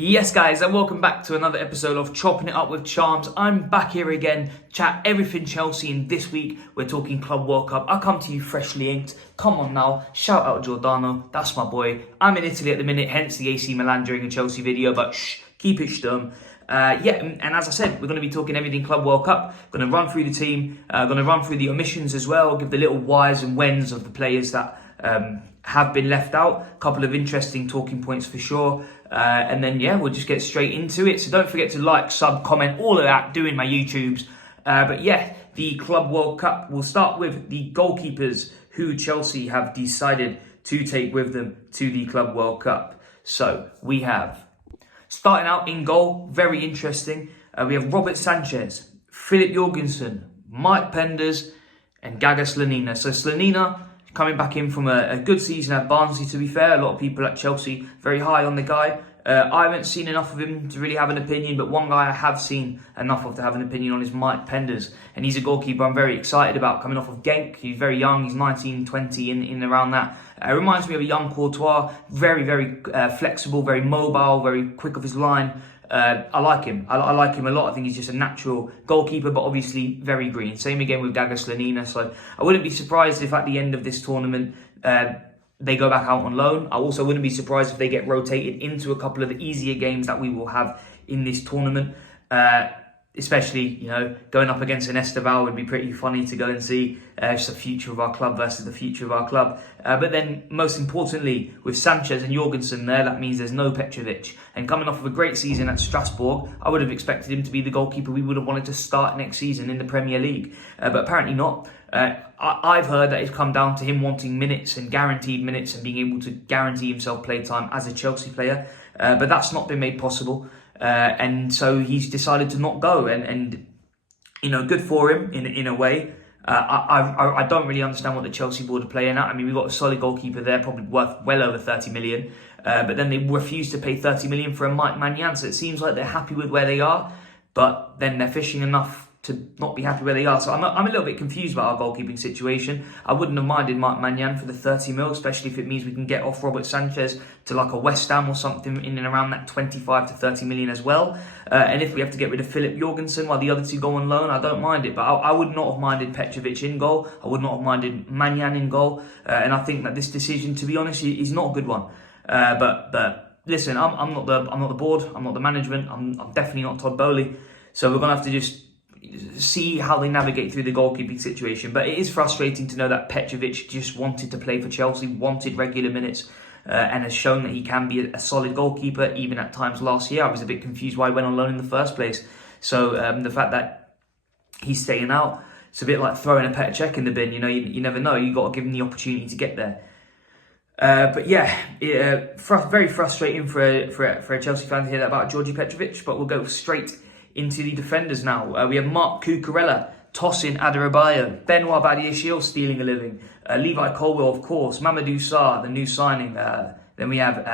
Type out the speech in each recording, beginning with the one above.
Yes guys, and welcome back to another episode of Chopping It Up with Charms. I'm back here again, chat everything Chelsea, and this week we're talking Club World Cup. I come to you freshly inked. Come on now, shout out Giordano, that's my boy. I'm in Italy at the minute, hence the AC Milan during a Chelsea video, but shh, keep it stum. And as I said, we're going to be talking everything Club World Cup. Going to run through the team, going to run through the omissions as well, give the little whys and whens of the players that have been left out. A couple of interesting talking points for sure. And then, we'll just get straight into it. So don't forget to like, sub, comment, all of that, doing my YouTubes. The Club World Cup, we'll start with the goalkeepers who Chelsea have decided to take with them to the Club World Cup. So we have, starting out in goal, very interesting. We have Robert Sanchez, Philip Jorgensen, Mike Penders, and Gaga Slonina. So Slonina coming back in from a good season at Barnsley, to be fair. A lot of people at Chelsea very high on the guy. I haven't seen enough of him to really have an opinion, but one guy I have seen enough of to have an opinion on is Mike Penders. And he's a goalkeeper I'm very excited about, coming off of Genk. He's very young, he's 19, 20, in around that. Reminds me of a young Courtois, very, very flexible, very mobile, very quick off his line. I like him. I like him a lot. I think he's just a natural goalkeeper, but obviously very green. Same again with Gaga Slonina. So I wouldn't be surprised if at the end of this tournament they go back out on loan. I also wouldn't be surprised if they get rotated into a couple of the easier games that we will have in this tournament. Especially, going up against an Esteval would be pretty funny to go and see. It's the future of our club versus the future of our club. But then, most importantly, with Sanchez and Jorgensen there, that means there's no Petrovic. And coming off of a great season at Strasbourg, I would have expected him to be the goalkeeper we would have wanted to start next season in the Premier League. But apparently not. I've heard that it's come down to him wanting minutes and guaranteed minutes and being able to guarantee himself playtime as a Chelsea player. But that's not been made possible. And so he's decided to not go, and good for him in a way. I don't really understand what the Chelsea board are playing at. I mean, we've got a solid goalkeeper there, probably worth well over 30 million. But then they refuse to pay 30 million for a Mike Maignan. So it seems like they're happy with where they are, but then they're fishing enough to not be happy where they are. So I'm a little bit confused about our goalkeeping situation. I wouldn't have minded Mike Maignan for the 30 mil, especially if it means we can get off Robert Sanchez to like a West Ham or something in and around that 25 to 30 million as well. And if we have to get rid of Philip Jorgensen while the other two go on loan, I don't mind it. But I would not have minded Petrovic in goal. I would not have minded Maignan in goal. And I think that this decision, to be honest, is not a good one. But listen, I'm not the board. I'm not the management. I'm definitely not Todd Bowley. So we're gonna have to just see how they navigate through the goalkeeping situation. But it is frustrating to know that Petrovic just wanted to play for Chelsea, wanted regular minutes, and has shown that he can be a solid goalkeeper. Even at times last year, I was a bit confused why he went on loan in the first place. So the fact that he's staying out, it's a bit like throwing a Petr Cech in the bin. You never know. You got to give him the opportunity to get there. Very frustrating for a Chelsea fan to hear that about Georgi Petrovic. But we'll go straight into the defenders now. We have Marc Cucurella, Tosin Adarabioyo, Benoit Badiashile stealing a living, Levi Colwill, of course, Mamadou Sarr, the new signing. Then we have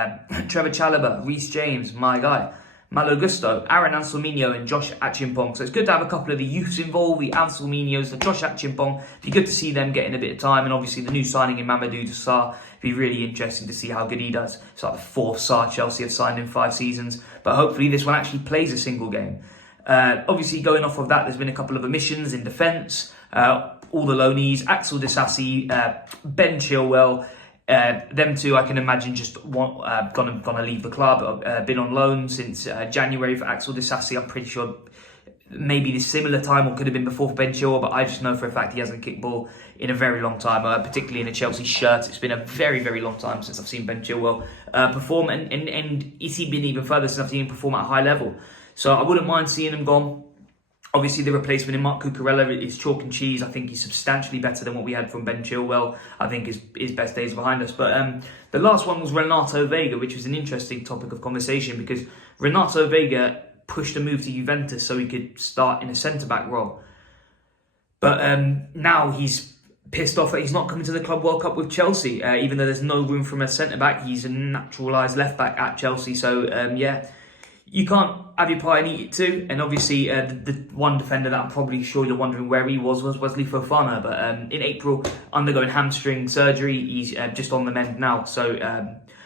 Trevor Chalobah, Reece James, my guy, Malo Gusto, Aaron Anselmino, and Josh Achimpong. So it's good to have a couple of the youths involved, the Anselminos, the Josh Achimpong. It'd be good to see them getting a bit of time, and obviously the new signing in Mamadou Sarr. It'd be really interesting to see how good he does. It's like the fourth Sarr Chelsea have signed in 5 seasons, but hopefully this one actually plays a single game. Obviously, going off of that, there's been a couple of omissions in defence. All the loanees, Axel Disasi, Ben Chilwell, them two I can imagine just gonna leave the club. Been on loan since January for Axel Disasi. I'm pretty sure maybe this similar time or could have been before for Ben Chilwell, but I just know for a fact he hasn't kicked ball in a very long time, particularly in a Chelsea shirt. It's been a very, very long time since I've seen Ben Chilwell perform, and it's been even further since I've seen him perform at a high level. So I wouldn't mind seeing him gone. Obviously, the replacement in Marc Cucurella is chalk and cheese. I think he's substantially better than what we had from Ben Chilwell. I think his best days are behind us. But the last one was Renato Vega, which was an interesting topic of conversation because Renato Vega pushed a move to Juventus so he could start in a centre-back role. But now he's pissed off that he's not coming to the Club World Cup with Chelsea. Even though there's no room for him as centre-back, he's a naturalised left-back at Chelsea. So, you can't have your pie and eat it too. And obviously, the one defender that I'm probably sure you're wondering where he was Wesley Fofana. But in April, undergoing hamstring surgery, he's just on the mend now. So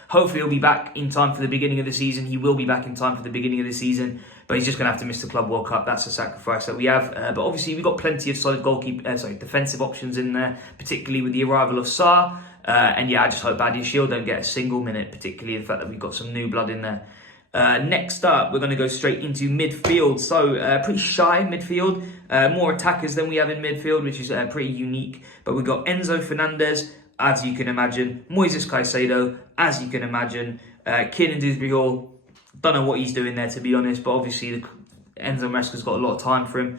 Hopefully he'll be back in time for the beginning of the season. He will be back in time for the beginning of the season, but he's just going to have to miss the Club World Cup. That's a sacrifice that we have. But obviously we've got plenty of solid defensive options in there, particularly with the arrival of Sarr. And yeah, I just hope Badiashile don't get a single minute, particularly the fact that we've got some new blood in there. Next up, we're going to go straight into midfield. So pretty shy midfield, more attackers than we have in midfield, which is pretty unique. But we've got Enzo Fernandez, as you can imagine, Moises Caicedo, as you can imagine, Kiernan Dewsbury-Hall. Don't know what he's doing there, to be honest, but obviously Enzo Maresca's got a lot of time for him.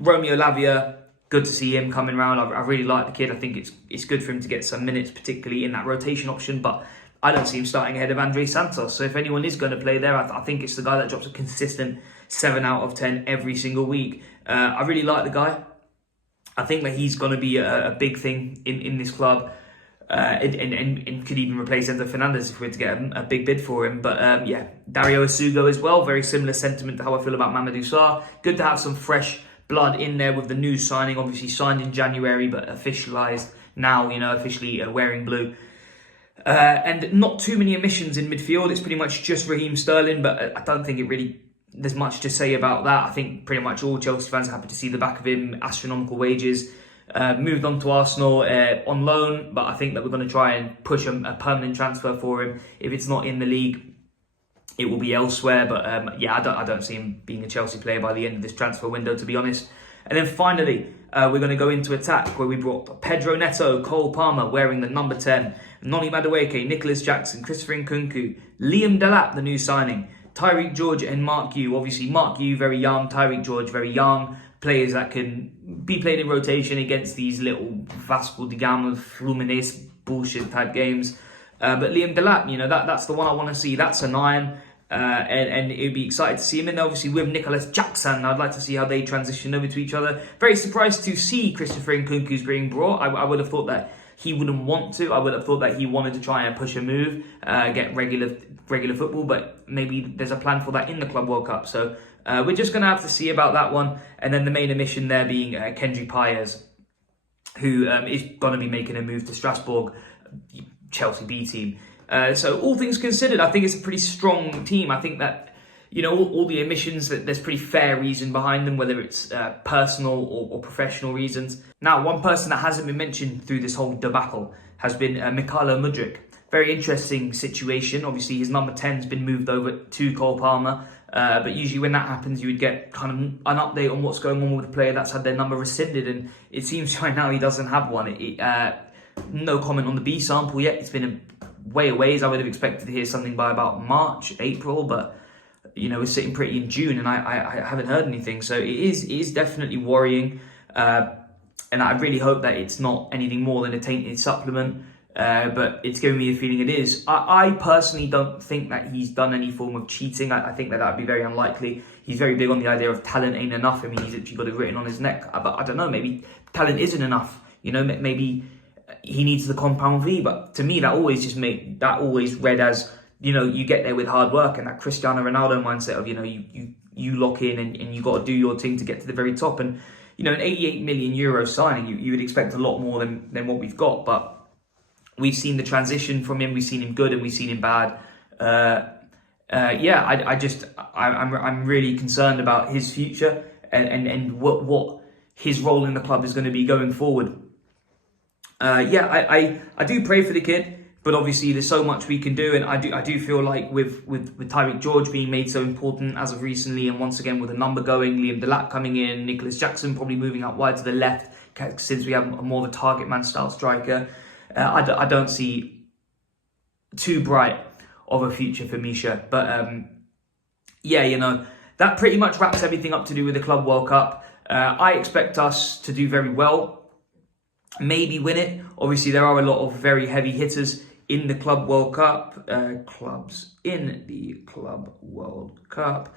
Romeo Lavia, good to see him coming around. I really like the kid. I think it's good for him to get some minutes, particularly in that rotation option, but I don't see him starting ahead of André Santos. So if anyone is going to play there, I think it's the guy that drops a consistent 7 out of 10 every single week. I really like the guy. I think that he's going to be a big thing in this club. And could even replace Enzo Fernandez if we were to get a big bid for him. But yeah, Dario Asugo as well. Very similar sentiment to how I feel about Mamadou Sarr. Good to have some fresh blood in there with the new signing. Obviously signed in January, but officialised now, officially wearing blue. And not too many omissions in midfield. It's pretty much just Raheem Sterling, but I don't think there's much to say about that. I think pretty much all Chelsea fans are happy to see the back of him. Astronomical wages. Moved on to Arsenal on loan, but I think that we're going to try and push a permanent transfer for him. If it's not in the league, it will be elsewhere. But yeah, I don't see him being a Chelsea player by the end of this transfer window, to be honest. And then finally, we're going to go into attack, where we brought Pedro Neto, Cole Palmer wearing the number 10, Noni Madueke, Nicholas Jackson, Christopher Nkunku, Liam Delap, the new signing, Tyreek George and Mark Yu. Obviously, Mark Yu very young, Tyreek George very young. Players that can be played in rotation against these little Vasco da Gama, Fluminense bullshit type games. But Liam Delap, that's the one I want to see. That's a 9. And it'd be excited to see him in there. Obviously with Nicholas Jackson, I'd like to see how they transition over to each other. Very surprised to see Christopher Nkunku's being brought. I would have thought that he wouldn't want to. I would have thought that he wanted to try and push a move, get regular football, but maybe there's a plan for that in the Club World Cup. So we're just going to have to see about that one. And then the main omission there being Kendry Paez, who is going to be making a move to Strasbourg, Chelsea B team. So all things considered, I think it's a pretty strong team. I think that, all the omissions, that there's pretty fair reason behind them, whether it's personal or professional reasons. Now, one person that hasn't been mentioned through this whole debacle has been Mykhailo Mudryk. Very interesting situation. Obviously, his number 10's been moved over to Cole Palmer. But usually when that happens, you would get kind of an update on what's going on with the player that's had their number rescinded. And it seems right now he doesn't have one. No comment on the B sample yet. It's been way away. I would have expected to hear something by about March, April. But, we're sitting pretty in June and I haven't heard anything. So it is definitely worrying. And I really hope that it's not anything more than a tainted supplement. But it's giving me the feeling it is. I personally don't think that he's done any form of cheating. I think that would be very unlikely. He's very big on the idea of talent ain't enough. I mean, he's actually got it written on his neck. But I don't know, maybe talent isn't enough. Maybe he needs the compound V. But to me, that always read as, you get there with hard work and that Cristiano Ronaldo mindset of, you lock in and you got to do your thing to get to the very top. And, an 88 million euro signing, you would expect a lot more than what we've got. But we've seen the transition from him. We've seen him good and we've seen him bad. I'm really concerned about his future and what his role in the club is going to be going forward. I do pray for the kid, but obviously there's so much we can do, and I do feel like with Tyreek George being made so important as of recently, and once again with a number going, Liam Delap coming in, Nicholas Jackson probably moving out wide to the left since we have more of a target man style striker. I don't see too bright of a future for Misha. But that pretty much wraps everything up to do with the Club World Cup. I expect us to do very well, maybe win it. Obviously, there are a lot of very heavy hitters in the Club World Cup. Clubs in the Club World Cup.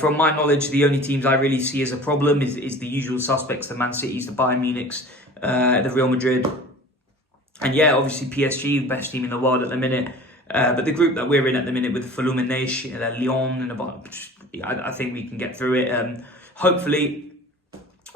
From my knowledge, the only teams I really see as a problem is the usual suspects, the Man Cities, the Bayern Munichs, the Real Madrid. And yeah, obviously PSG, best team in the world at the minute. But the group that we're in at the minute with the Fluminense, Lyon, and I think we can get through it. Hopefully,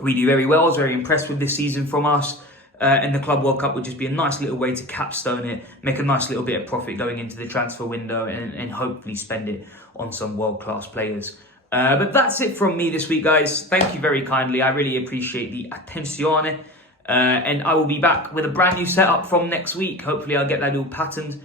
we do very well. I was very impressed with this season from us. And the Club World Cup would just be a nice little way to capstone it, make a nice little bit of profit going into the transfer window, and hopefully spend it on some world-class players. But that's it from me this week, guys. Thank you very kindly. I really appreciate the attenzione. And I will be back with a brand new setup from next week. Hopefully I'll get that all patterned.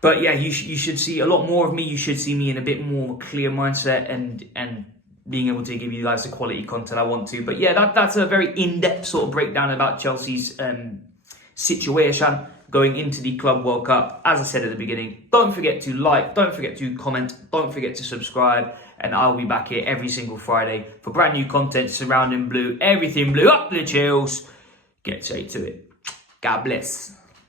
But yeah, you should see a lot more of me. You should see me in a bit more clear mindset and being able to give you guys the quality content I want to. But yeah, that's a very in-depth sort of breakdown about Chelsea's situation going into the Club World Cup. As I said at the beginning, don't forget to like, don't forget to comment, don't forget to subscribe. And I'll be back here every single Friday for brand new content surrounding blue. Everything blue, up the chills. Get straight to it. God bless.